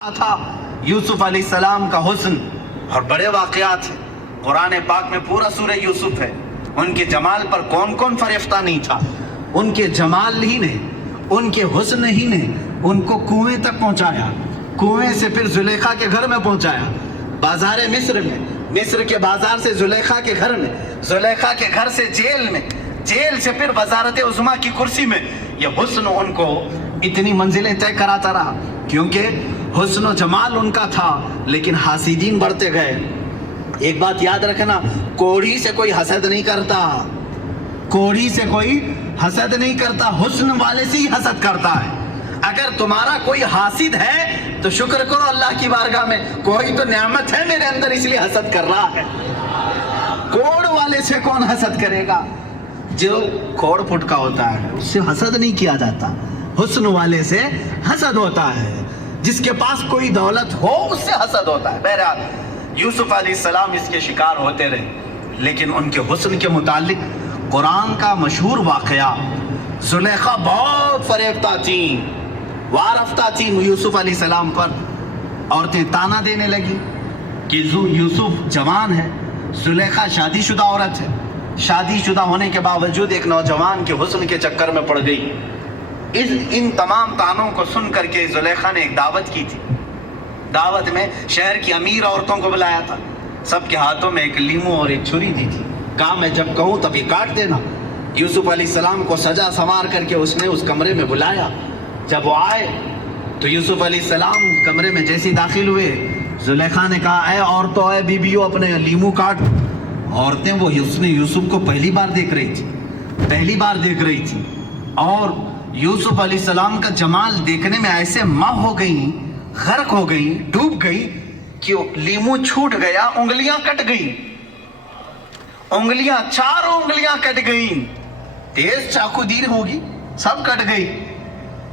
تھا یوسف علیہ السلام کا حسن اور بڑے واقعات ہیں قرآن پاک میں پورا سورہ یوسف ہے. ان کے جمال پر کون کون فریفتہ نہیں تھا. ان کے جمال ہی نے، ان کے حسن ہی نے ان کو کنویں تک پہنچایا، کنویں سے پھر زلیخا کے گھر میں پہنچایا، بازار مصر میں، مصر کے بازار سے زلیخا کے گھر میں، زلیخا کے گھر سے جیل میں، جیل سے پھر وزارت عظمیٰ کی کرسی میں. یہ حسن ان کو اتنی منزلیں طے کراتا رہا کیونکہ حسن و جمال ان کا تھا. لیکن حاسدین بڑھتے گئے. ایک بات یاد رکھنا، کوڑھی سے کوئی حسد نہیں کرتا، کوڑھی سے کوئی حسد نہیں کرتا، حسن والے سے ہی حسد کرتا ہے. اگر تمہارا کوئی حاسد ہے تو شکر کرو اللہ کی بارگاہ میں، کوئی تو نعمت ہے میرے اندر اس لیے حسد کر رہا ہے. کوڑ والے سے کون حسد کرے گا؟ جو کوڑ پھٹ کا ہوتا ہے اس سے حسد نہیں کیا جاتا، حسن والے سے حسد ہوتا ہے. جس کے پاس کوئی دولت ہو اس سے حسد ہوتا ہے. بہرحال یوسف علیہ السلام اس کے شکار ہوتے رہے، لیکن ان کے حسن کے متعلق قرآن کا مشہور واقعہ، زلیخا بہت فریفتہ تھیں، وارفتہ تھیں یوسف علیہ السلام پر. عورتیں تانا دینے لگی کہ یوسف جوان ہے، زلیخا شادی شدہ عورت ہے، شادی شدہ ہونے کے باوجود ایک نوجوان کے حسن کے چکر میں پڑ گئی. ان تمام تانوں کو سن کر کے زلیخا نے ایک دعوت کی تھی. دعوت میں شہر کی امیر عورتوں کو بلایا تھا، سب کے ہاتھوں میں ایک لیمو اور ایک چھری دی تھی. کہا میں جب کہوں تب یہ کاٹ دینا. یوسف علیہ السلام کو سجا سنوار کر کے اس نے اس کمرے میں بلایا. جب وہ آئے تو یوسف علیہ السلام کمرے میں جیسے داخل ہوئے، زلیخا نے کہا اے عورتوں، اے بیبیوں، اپنے لیمو کاٹ. عورتیں وہ حسن یوسف کو پہلی بار دیکھ رہی تھی، پہلی بار دیکھ رہی تھی، اور یوسف علیہ السلام کا جمال دیکھنے میں ایسے ماہ ہو گئی، غرق ہو گئی، ڈوب گئی کہ لیمو چھوٹ گیا، انگلیاں کٹ گئی، انگلیاں، چاروں انگلیاں کٹ گئی. تیز چاقو دیر ہوگی، سب کٹ گئی.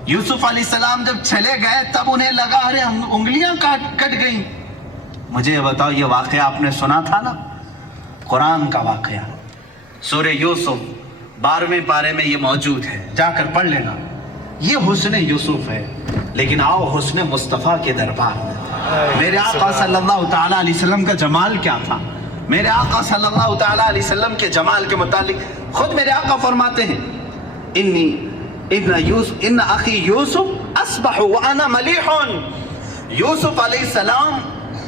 یوسف علیہ السلام جب چلے گئے تب انہیں لگا ارے انگلیاں کٹ گئی. مجھے یہ بتاؤ، یہ واقعہ آپ نے سنا تھا نا؟ قرآن کا واقعہ، سورہ یوسف 12ویں پارے میں یہ موجود ہے، جا کر پڑھ لینا. یہ حسن یوسف ہے. لیکن آؤ حسن مصطفیٰ کے دربار میں. میرے آقا صلی اللہ تعالیٰ علیہ وسلم کا جمال کیا تھا؟ میرے آقا صلی اللہ تعالیٰ علیہ وسلم کے جمال کے متعلق خود میرے آقا فرماتے ہیں ان اخی یوسف اصبح وانا ملیح. یوسف علیہ السلام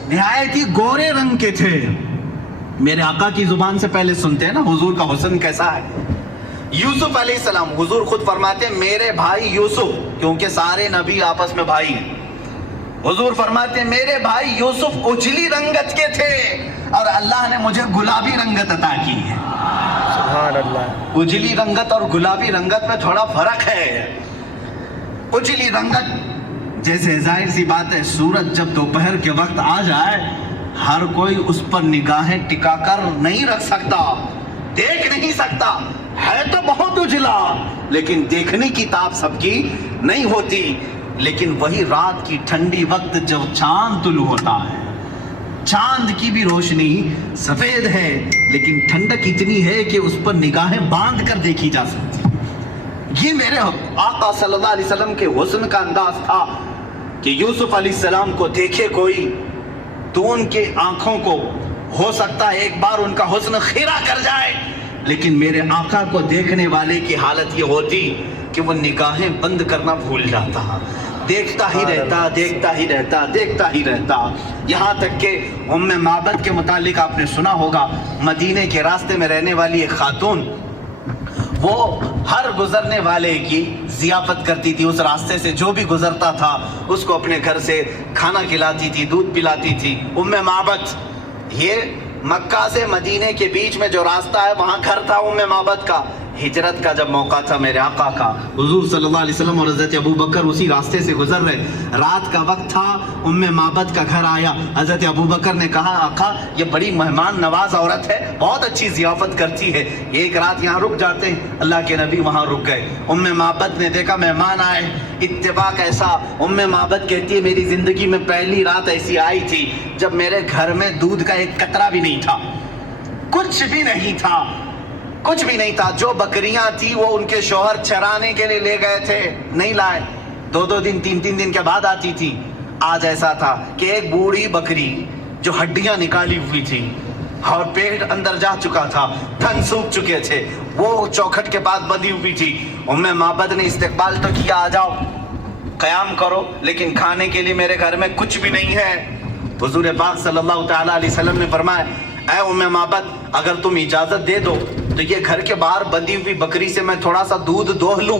نہایت ہی گورے رنگ کے تھے. میرے آقا کی زبان سے پہلے سنتے ہیں نا حضور کا حسن کیسا ہے. یوسف علیہ السلام، حضور خود فرماتے ہیں میرے بھائی یوسف، کیونکہ سارے نبی آپس میں بھائی ہیں. حضور فرماتے ہیں میرے بھائی یوسف اجلی رنگت کے تھے اور اللہ نے مجھے گلابی رنگت عطا کی ہے. سبحان اللہ. اجلی رنگت اور گلابی رنگت میں تھوڑا فرق ہے. اجلی رنگت جیسے ظاہر سی بات ہے، سورج جب دوپہر کے وقت آ جائے ہر کوئی اس پر نگاہیں ٹکا کر نہیں رکھ سکتا، دیکھ نہیں سکتا. ہے تو بہت اجلا لیکن دیکھنے کی تاب سب کی نہیں ہوتی. لیکن وہی رات کی ٹھنڈی وقت جب چاند طلوع ہوتا ہے، چاند کی بھی روشنی سفید ہے لیکن ٹھنڈک اتنی ہے کہ اس پر نگاہیں باندھ کر دیکھی جا سکتی. یہ میرے آقا صلی اللہ علیہ وسلم کے حسن کا انداز تھا کہ یوسف علیہ السلام کو دیکھے کوئی تو ان کے آنکھوں کو ہو سکتا ہے ایک بار ان کا حسن خیرہ کر جائے، لیکن میرے آقا کو دیکھنے والے کی حالت یہ ہوتی کہ وہ نگاہیں بند کرنا بھول جاتا، دیکھتا ہی رہتا، دیکھتا ہی رہتا، دیکھتا ہی رہتا. یہاں تک کہ ام معبد کے متعلق آپ نے سنا ہوگا، مدینے کے راستے میں رہنے والی ایک خاتون، وہ ہر گزرنے والے کی ضیافت کرتی تھی. اس راستے سے جو بھی گزرتا تھا اس کو اپنے گھر سے کھانا کھلاتی تھی، دودھ پلاتی تھی. ام معبد، یہ مکہ سے مدینے کے بیچ میں جو راستہ ہے وہاں گھر تھا ام معبد کا. ہجرت کا جب موقع تھا میرے آقا کا، حضور صلی اللہ علیہ وسلم اور حضرت ابوبکر اسی راستے سے گزر رہے، رات کا وقت تھا، ام معبد کا گھر آیا. حضرت ابوبکر نے کہا آقا یہ بڑی مہمان نواز عورت ہے، بہت اچھی ضیافت کرتی ہے، ایک رات یہاں رک جاتے ہیں. اللہ کے نبی وہاں رک گئے. ام معبد نے دیکھا مہمان آئے، اتفاق ایسا، ام معبد کہتی ہے میری زندگی میں پہلی رات ایسی آئی تھی جب میرے گھر میں دودھ کا ایک قطرہ بھی نہیں تھا، کچھ بھی نہیں تھا، کچھ بھی نہیں تھا. جو بکریاں تھی وہ ان کے شوہر چرانے کے لیے لے گئے تھے، نہیں لائے. 2 دن 3 دن کے بعد آتی تھی. آج ایسا تھا کہ ایک بوڑھی بکری جو ہڈیاں نکالی ہوئی تھی اور پیٹ اندر جا چکا تھا، تھن سوکھ چکے تھے، وہ چوکھٹ کے پاس بندھی ہوئی تھی. معبد نے استقبال تو کیا، آ جاؤ قیام کرو، لیکن کھانے کے لیے میرے گھر میں کچھ بھی نہیں ہے. حضور پاک صلی اللہ تعالیٰ علیہ وسلم نے فرمایا اے معبد اگر تم اجازت دے دو تو یہ گھر کے باہر بندھی ہوئی بکری سے میں تھوڑا سا دودھ دوہ لوں،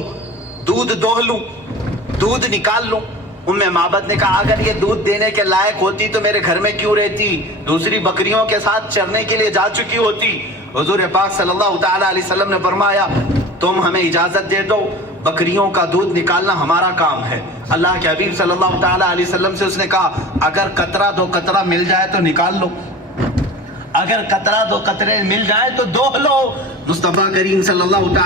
دودھ نکال لوں. معبد نے کہا اگر یہ دودھ دینے کے لائق ہوتی تو میرے گھر میں کیوں رہتی، دوسری بکریوں کے ساتھ چرنے کے لیے جا چکی ہوتی. حضور پاک صلی اللہ تعالیٰ علیہ وسلم نے فرمایا تم ہمیں اجازت دے دو، بکریوں کا دودھ نکالنا ہمارا کام ہے. اللہ کے حبیب صلی اللہ تعالیٰ علیہ وسلم سے اس نے کہا اگر قطرہ دو قطرہ مل جائے تو نکال لو، اگر قطرہ دو قطرے مل جائے تو دوہ لو. مصطفیٰ کریم صلی اللہ تعالیٰ